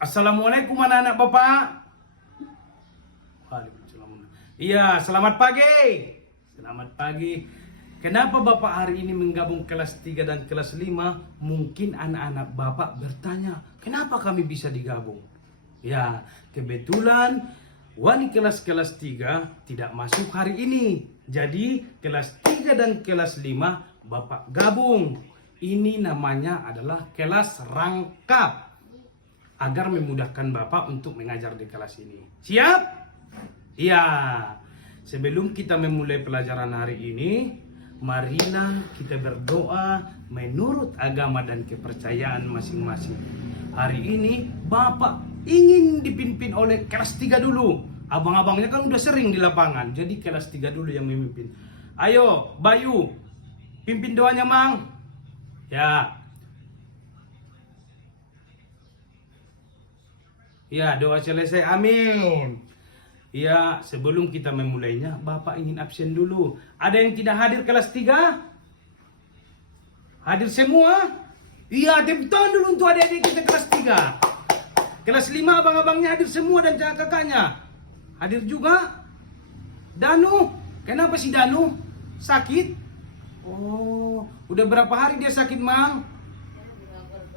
Assalamualaikum anak-anak Bapak. Waalaikumsalam. Iya, selamat pagi. Selamat pagi. Kenapa Bapak hari ini menggabung kelas 3 dan kelas 5? Mungkin anak-anak Bapak bertanya, kenapa kami bisa digabung? Ya, kebetulan wali kelas 3 tidak masuk hari ini. Jadi, kelas 3 dan kelas 5 Bapak gabung. Ini namanya adalah kelas rangkap, agar memudahkan Bapak untuk mengajar di kelas ini. Siap? Iya. Sebelum kita memulai pelajaran hari ini, marilah kita berdoa menurut agama dan kepercayaan masing-masing. Hari ini Bapak ingin dipimpin oleh kelas 3 dulu. Abang-abangnya kan udah sering di lapangan, jadi kelas 3 dulu yang memimpin. Ayo, Bayu, pimpin doanya, Mang. Ya. Ya, doa selesai. Amin. Ya, sebelum kita memulainya, Bapak ingin absen dulu. Ada yang tidak hadir kelas 3? Hadir semua? Iya, tepuk tangan dulu untuk adik-adik kita kelas 3. Kelas 5 abang-abangnya hadir semua dan kakaknya. Hadir juga? Danu? Kenapa si Danu? Sakit? Oh, udah berapa hari dia sakit, Mang?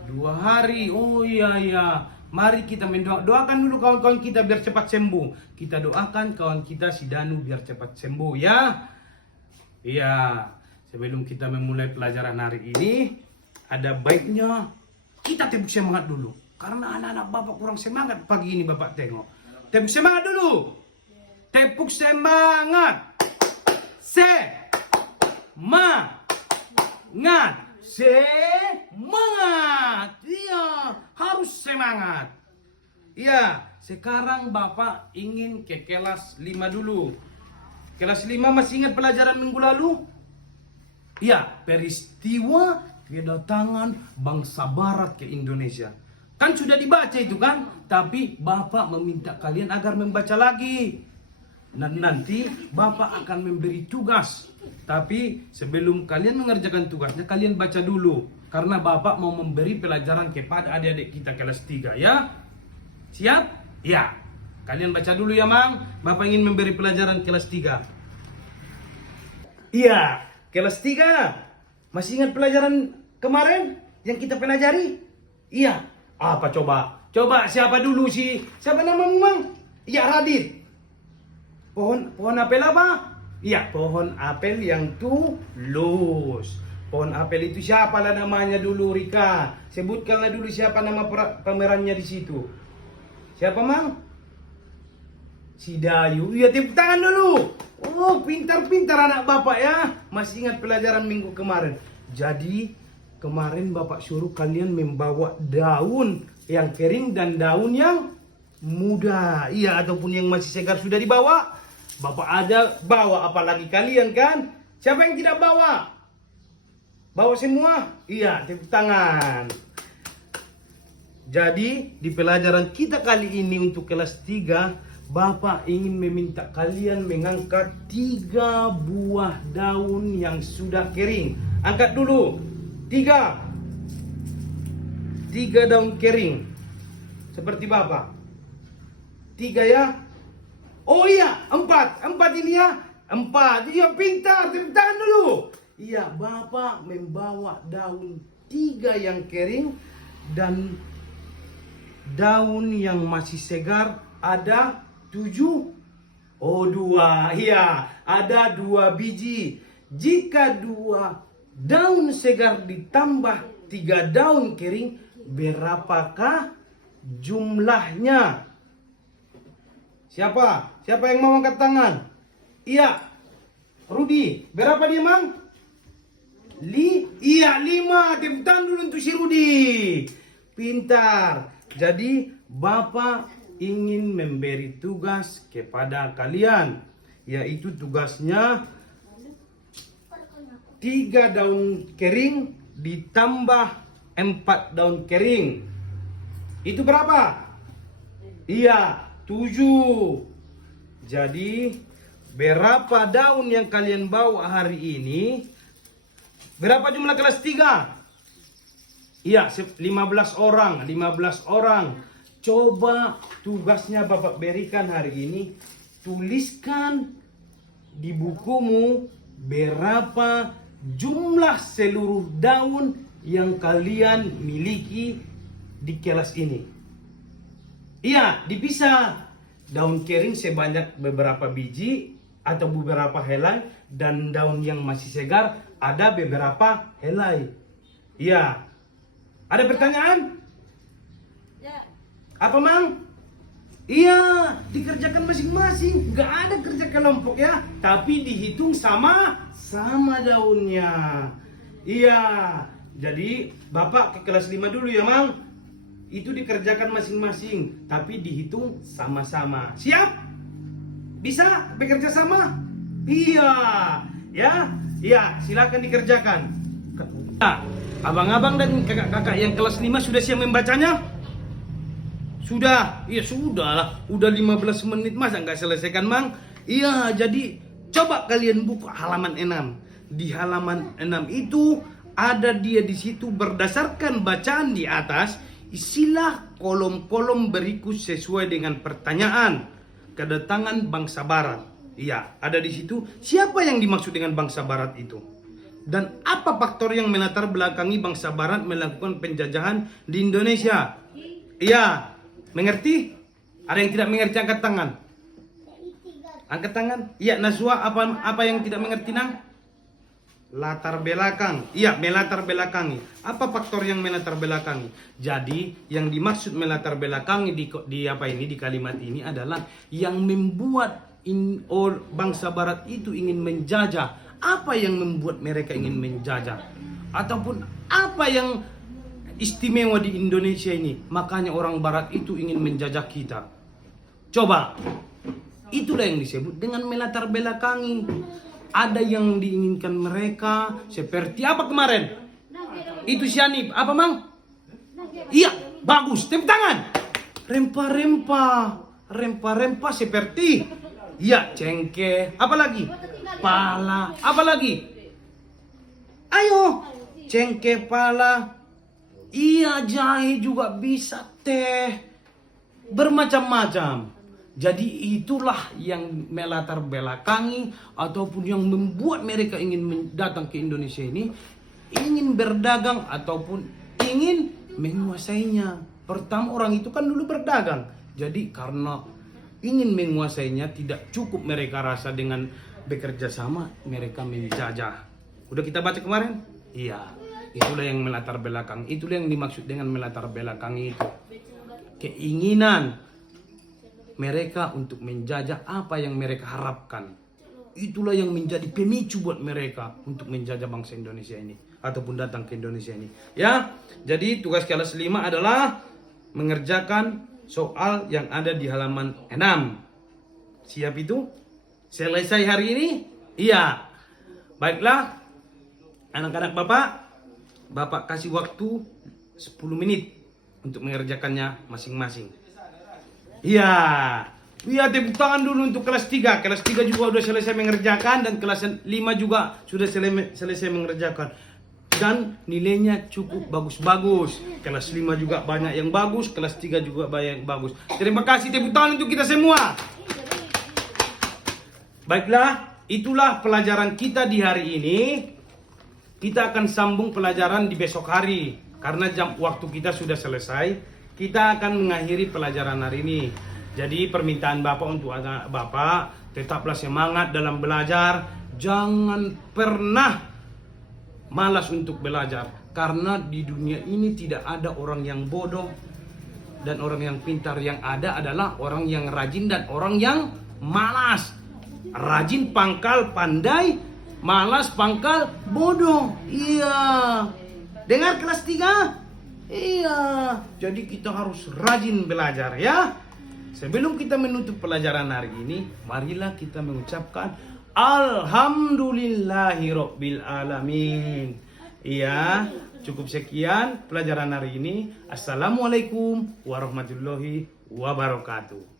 2 hari. Oh iya. Mari kita doakan dulu kawan-kawan kita biar cepat sembuh. Kita doakan kawan kita si Danu biar cepat sembuh ya. Iya. Sebelum kita memulai pelajaran hari ini, ada baiknya kita tepuk semangat dulu. Karena anak-anak Bapak kurang semangat pagi ini Bapak tengok. Tepuk semangat dulu. Tepuk semangat. Semangat. Semangat. Iya, harus semangat. Iya, sekarang Bapak ingin ke kelas 5 dulu. Kelas 5 masih ingat pelajaran minggu lalu? Iya, peristiwa kedatangan bangsa barat ke Indonesia. Kan sudah dibaca itu kan? Tapi Bapak meminta kalian agar membaca lagi. Dan nanti Bapak akan memberi tugas. Tapi sebelum kalian mengerjakan tugasnya, kalian baca dulu. Karena Bapak mau memberi pelajaran kepada adik-adik kita kelas 3 ya. Siap? Ya. Kalian baca dulu ya, Mang. Bapak ingin memberi pelajaran kelas 3. Iya, kelas 3. Masih ingat pelajaran kemarin yang kita pelajari? Iya. Apa coba? Coba siapa dulu sih? Siapa namamu, Mang? Iya, Radit. Pohon apel apa? Iya, pohon apel yang tulus. Pohon apel itu siapa lah namanya dulu, Rika? Sebutkanlah dulu siapa nama pemerannya di situ. Siapa, Mang? Si Dayu. Iya, tepuk tangan dulu. Oh, pintar-pintar anak Bapak ya. Masih ingat pelajaran minggu kemarin. Jadi, kemarin Bapak suruh kalian membawa daun yang kering dan daun yang muda. Iya, ataupun yang masih segar sudah dibawa. Bapak aja bawa, apalagi kalian kan? Siapa yang tidak bawa? Bawa semua? Iya, tepuk tangan. Jadi, di pelajaran kita kali ini untuk kelas 3, Bapak ingin meminta kalian mengangkat 3 buah daun yang sudah kering. Angkat dulu. 3 daun kering. Seperti Bapak. 3 ya. Oh iya, 4 ini ya. 4, iya pintar, tepuk tangan dulu. Iya, Bapak membawa daun 3 yang kering dan daun yang masih segar ada 7. Oh 2, iya ada 2 biji. Jika 2 daun segar ditambah 3 daun kering, berapakah jumlahnya? Siapa yang mau angkat tangan? Iya, Rudi. Berapa dia, Mang? Iya, 5. Tepuk tangan dulu untuk si Rudi. Pintar. Jadi, Bapak ingin memberi tugas kepada kalian. Yaitu tugasnya 3 daun kering ditambah 4 daun kering. Itu berapa? Iya, 7. Jadi berapa daun yang kalian bawa hari ini? Berapa jumlah kelas 3? Iya, 15 orang. Coba tugasnya Bapak berikan hari ini, tuliskan di bukumu berapa jumlah seluruh daun yang kalian miliki di kelas ini. Iya, dipisah. Daun kering sebanyak beberapa biji atau beberapa helai, dan daun yang masih segar ada beberapa helai. Iya. Ada pertanyaan? Apa, Mang? Iya, dikerjakan masing-masing. Gak ada kerja kelompok ya, tapi dihitung sama daunnya. Iya. Jadi Bapak ke kelas 5 dulu ya, Mang. Itu dikerjakan masing-masing, tapi dihitung sama-sama. Siap? Bisa bekerja sama? Iya. Ya? Iya, silakan dikerjakan. Nah, abang-abang dan kakak-kakak yang kelas 5 sudah siap membacanya? Sudah? Iya sudah lah. Udah 15 menit masa nggak selesaikan, Mang? Iya, jadi coba kalian buka halaman 6. Di halaman 6 itu ada dia di situ berdasarkan bacaan di atas, isilah kolom-kolom berikut sesuai dengan pertanyaan. Kedatangan bangsa barat. Iya, ada di situ. Siapa yang dimaksud dengan bangsa barat itu? Dan apa faktor yang melatar belakangi bangsa barat melakukan penjajahan di Indonesia? Iya. Mengerti? Ada yang tidak mengerti, angkat tangan. Angkat tangan. Iya, Naswa, apa yang tidak mengerti, Nang? Latar belakang. Iya, melatar belakangi. Apa faktor yang melatar belakangi? Jadi, yang dimaksud melatar belakangi di kalimat ini adalah yang membuat bangsa barat itu ingin menjajah. Apa yang membuat mereka ingin menjajah? Ataupun apa yang istimewa di Indonesia ini, makanya orang barat itu ingin menjajah kita. Coba, itulah yang disebut dengan melatar belakangi. Ada yang diinginkan mereka, seperti apa kemarin? Itu Syanib, apa, Mang? Iya, bagus, tepuk tangan. Rempah-rempah seperti, iya, cengkeh, apa lagi? Pala, apa lagi? Ayo, cengkeh, pala. Iya, jahe juga bisa, teh. Bermacam-macam. Jadi itulah yang melatar belakangi ataupun yang membuat mereka ingin datang ke Indonesia ini, ingin berdagang ataupun ingin menguasainya. Pertama orang itu kan dulu berdagang. Jadi karena ingin menguasainya, tidak cukup mereka rasa dengan bekerja sama, mereka menjajah. Udah kita baca kemarin? Iya. Itulah yang melatar belakang. Itulah yang dimaksud dengan melatar belakang itu. Keinginan mereka untuk menjajah apa yang mereka harapkan. Itulah yang menjadi pemicu buat mereka untuk menjajah bangsa Indonesia ini ataupun datang ke Indonesia ini. Ya, jadi tugas kelas 5 adalah mengerjakan soal yang ada di halaman 6. Siap itu? Selesai hari ini? Iya. Baiklah, anak-anak Bapak kasih waktu 10 menit untuk mengerjakannya masing-masing. Iya. Iya, tepuk tangan dulu untuk kelas 3. Kelas 3 juga sudah selesai mengerjakan dan kelas 5 juga sudah selesai mengerjakan. Dan nilainya cukup bagus-bagus. Kelas 5 juga banyak yang bagus, kelas 3 juga banyak yang bagus. Terima kasih, tepuk tangan untuk kita semua. Baiklah, itulah pelajaran kita di hari ini. Kita akan sambung pelajaran di besok hari. Karena waktu kita sudah selesai, kita akan mengakhiri pelajaran hari ini. Jadi permintaan Bapak untuk anak Bapak, tetaplah semangat dalam belajar. Jangan pernah malas untuk belajar. Karena di dunia ini tidak ada orang yang bodoh dan orang yang pintar. Yang ada adalah orang yang rajin dan orang yang malas. Rajin pangkal pandai, malas pangkal bodoh. Iya. Dengar kelas 3? Iya. Jadi kita harus rajin belajar ya. Sebelum kita menutup pelajaran hari ini, marilah kita mengucapkan Alhamdulillahirabbil alamin. Iya, cukup sekian pelajaran hari ini. Assalamualaikum warahmatullahi wabarakatuh.